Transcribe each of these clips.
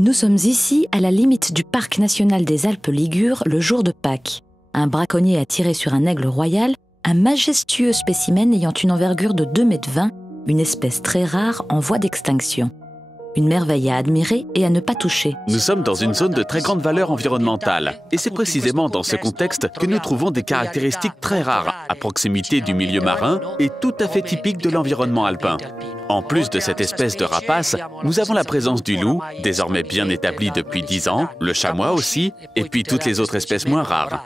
Nous sommes ici à la limite du parc national des Alpes Ligures le jour de Pâques. Un braconnier a tiré sur un aigle royal, un majestueux spécimen ayant une envergure de 2,20 m, une espèce très rare en voie d'extinction. Une merveille à admirer et à ne pas toucher. Nous sommes dans une zone de très grande valeur environnementale. Et c'est précisément dans ce contexte que nous trouvons des caractéristiques très rares, à proximité du milieu marin et tout à fait typiques de l'environnement alpin. En plus de cette espèce de rapace, nous avons la présence du loup, désormais bien établi depuis 10 ans, le chamois aussi, et puis toutes les autres espèces moins rares.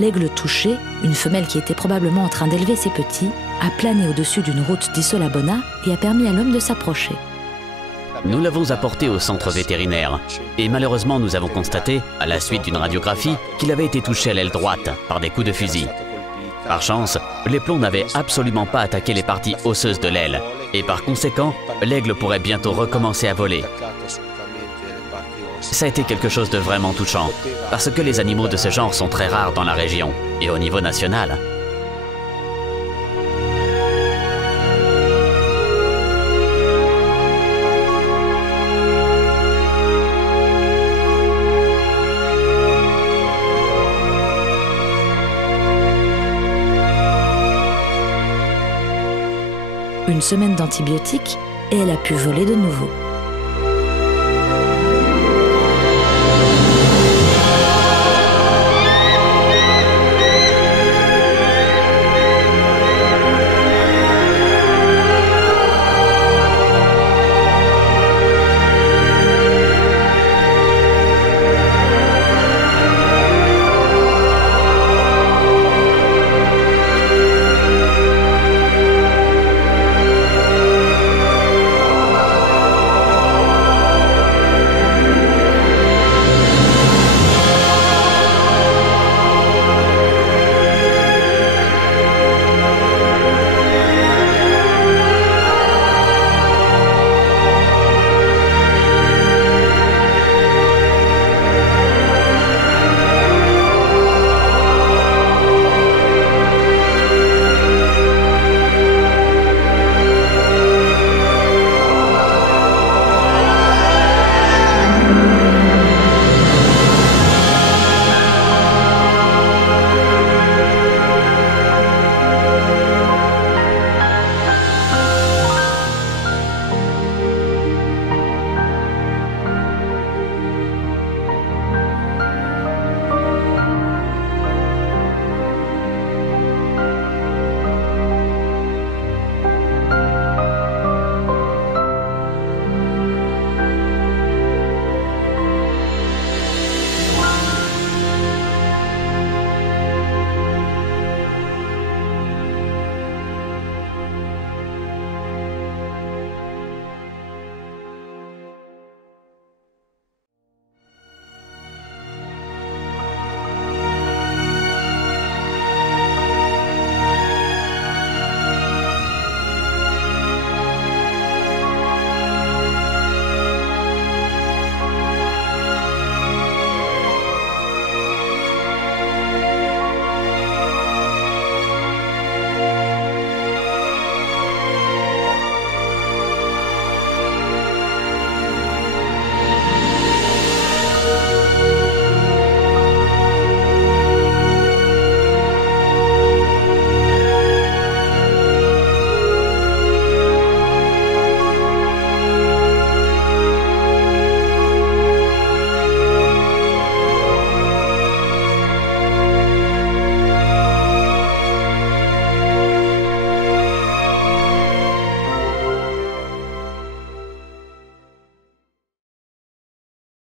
L'aigle touché, une femelle qui était probablement en train d'élever ses petits, a plané au-dessus d'une route d'Isola Bona et a permis à l'homme de s'approcher. Nous l'avons apporté au centre vétérinaire. Et malheureusement, nous avons constaté, à la suite d'une radiographie, qu'il avait été touché à l'aile droite par des coups de fusil. Par chance, les plombs n'avaient absolument pas attaqué les parties osseuses de l'aile. Et par conséquent, l'aigle pourrait bientôt recommencer à voler. Ça a été quelque chose de vraiment touchant, parce que les animaux de ce genre sont très rares dans la région, et au niveau national. Une semaine d'antibiotiques et elle a pu voler de nouveau.